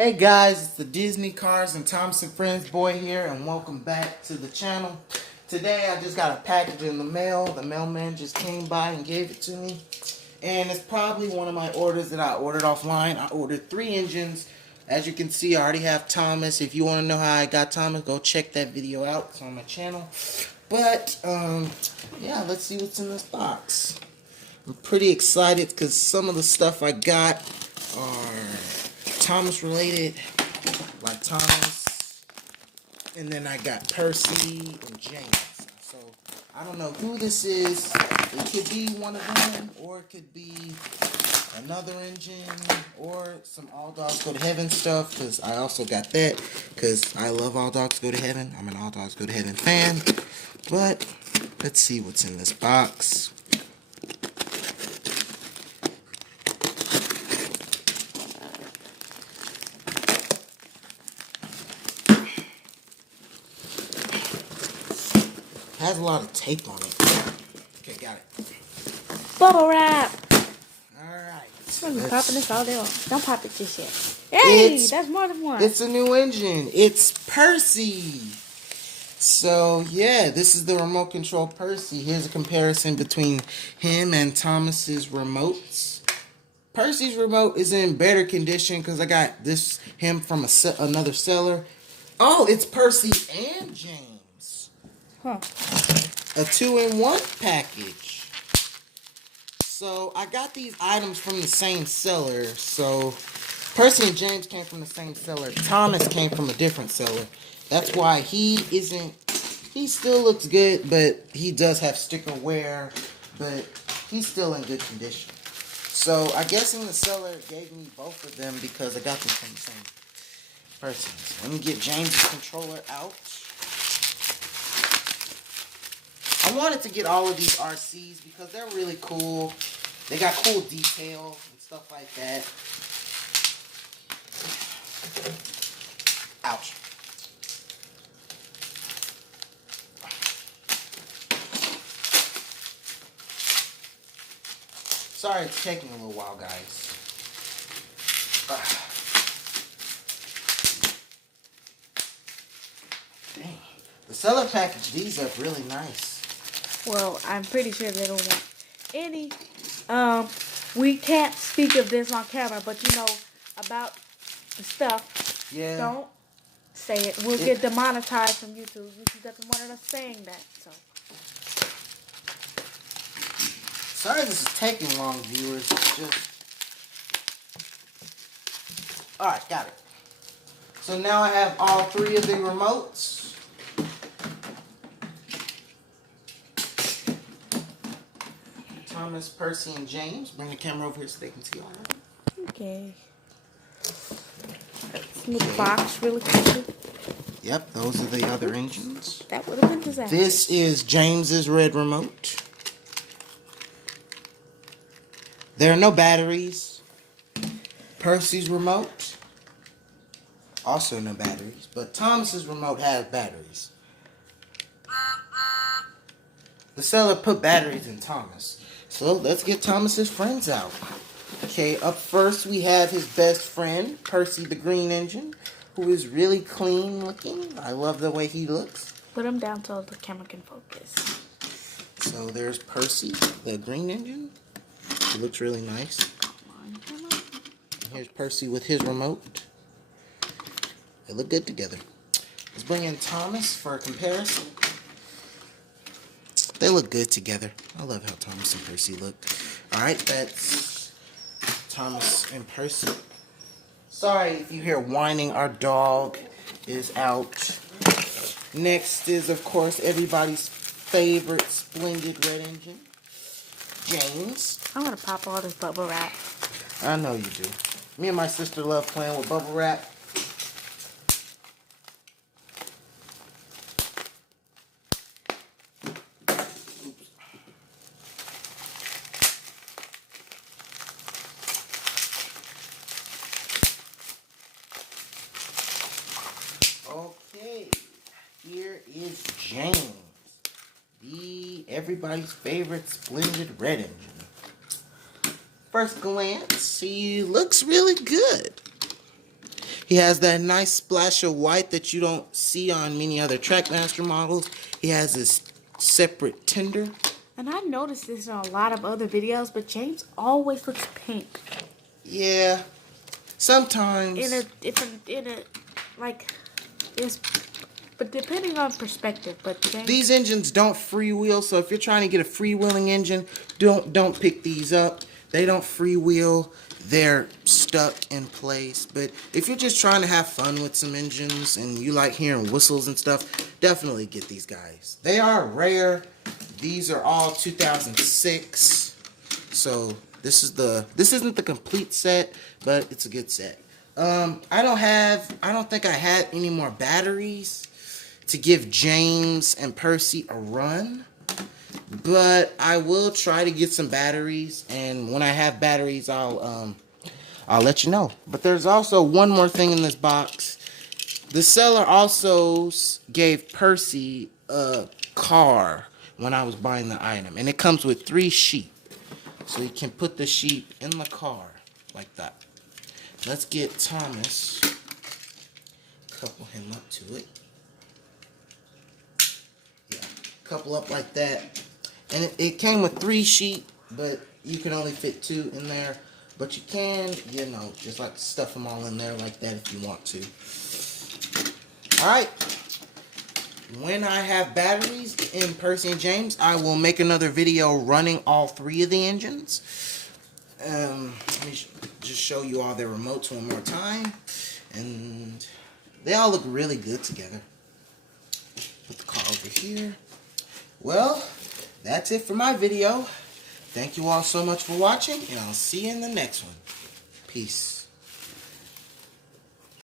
Hey guys, it's the Disney Cars and Thompson Friends boy here, and welcome back to the channel. Today I just got a package in the mail. The mailman just came by and gave it to me. And it's probably one of my orders that I ordered offline. I ordered 3 engines. As you can see, I already have Thomas. If you want to know how I got Thomas, go check that video out. It's on my channel. But, yeah, let's see what's in this box. I'm pretty excited because some of the stuff I got are Thomas related, like Thomas, and then I got Percy and James. So I don't know who this is. It could be one of them, or it could be another engine, or some All Dogs Go to Heaven stuff, because I also got that, because I love All Dogs Go to Heaven. I'm an All Dogs Go to Heaven fan. But let's see what's in this box. Has a lot of tape on it. Okay, got it. Bubble wrap. Alright. I'm gonna be popping this all day long. Don't pop it just yet. Hey, that's more than one. It's a new engine. It's Percy. So, yeah, this is the remote control Percy. Here's a comparison between him and Thomas's remotes. Percy's remote is in better condition because I got him from another seller. Oh, it's Percy and James. Huh. A 2-in-1 package. So I got these items from the same seller. So Percy and James came from the same seller. Thomas came from a different seller. That's why he still looks good, but he does have sticker wear, but he's still in good condition. So I guess the seller gave me both of them because I got them from the same person. So let me get James' controller out. I wanted to get all of these RCs because they're really cool. They got cool detail and stuff like that. Ouch. Sorry it's taking a little while, guys. Dang. The seller packaged these up really nice. Well, I'm pretty sure they don't want any. We can't speak of this on camera, but you know about the stuff. Yeah. Don't say it. We'll get demonetized from YouTube. YouTube doesn't want us saying that. So. Sorry this is taking long, viewers. It's just... Alright, got it. So now I have all 3 of the remotes. Thomas, Percy, and James. Bring the camera over here so they can see all of them. Okay. Let's move the box really quickly. Yep, those are the other engines. That would have been disastrous. This is James's red remote. There are no batteries. Percy's remote, also no batteries. But Thomas's remote has batteries. The seller put batteries in Thomas. So let's get Thomas's friends out. Okay, up first we have his best friend, Percy the green engine, who is really clean looking. I love the way he looks. Put him down so the camera can focus. So there's Percy, the green engine. He looks really nice. And here's Percy with his remote. They look good together. Let's bring in Thomas for a comparison. They look good together. I love how Thomas and Percy look. Alright, that's Thomas and Percy. Sorry if you hear whining, our dog is out. Next is, of course, everybody's favorite splendid red engine, James. I'm gonna pop all this bubble wrap. I know you do. Me and my sister love playing with bubble wrap. Okay, here is James, everybody's favorite splendid red engine. First glance, he looks really good. He has that nice splash of white that you don't see on many other Trackmaster models. He has this separate tender. And I noticed this in a lot of other videos, but James always looks pink. Yeah, sometimes. But depending on perspective. But James, these engines don't freewheel, so if you're trying to get a freewheeling engine, don't pick these up. They don't freewheel. They're stuck in place. But if you're just trying to have fun with some engines and you like hearing whistles and stuff, definitely get these guys. They are rare. These are all 2006. So this isn't the complete set, but it's a good set. I don't think I had any more batteries to give James and Percy a run. But I will try to get some batteries, and when I have batteries, I'll let you know. But there's also one more thing in this box. The seller also gave Percy a car when I was buying the item, and it comes with 3 sheep, so you can put the sheep in the car like that. Let's get Thomas. Couple him up to it. Yeah, couple up like that. And it came with 3 sheep, but you can only fit 2 in there. But you can, just like stuff them all in there like that if you want to. Alright. When I have batteries in Percy and James, I will make another video running all 3 of the engines. Let me just show you all their remotes one more time. And they all look really good together. Put the car over here. Well, that's it for my video. Thank you all so much for watching, and I'll see you in the next one. Peace.